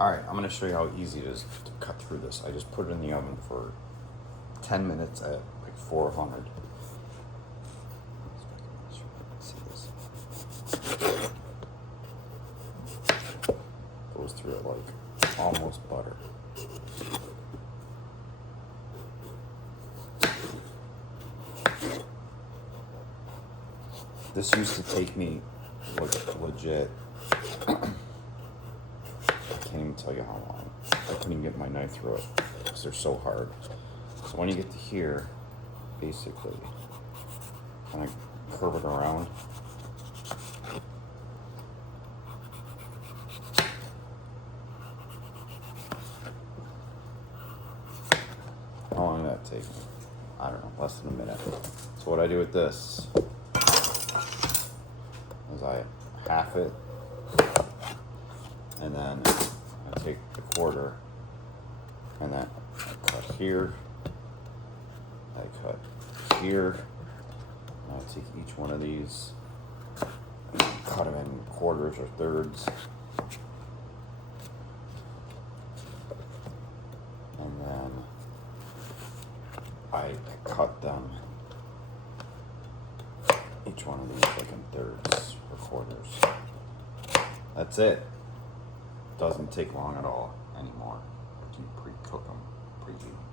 Alright, I'm going to show you how easy it is to cut through this. I just put it in the oven for 10 minutes at like 400. See this? Goes through it like almost butter. This used to take me legit. I can't even tell you how long. I couldn't even get my knife through it because they're so hard. So when you get to here, basically, kind of curve it around. How long did that take me? I don't know, less than a minute. So what I do with this is I half it, and then I take the quarter, and then I cut here, I cut here, and I take each one of these, and cut them in quarters or thirds, and then I cut them, each one of these like in thirds or quarters. That's it. Doesn't take long at all anymore. You can pre-cook them, preheat them.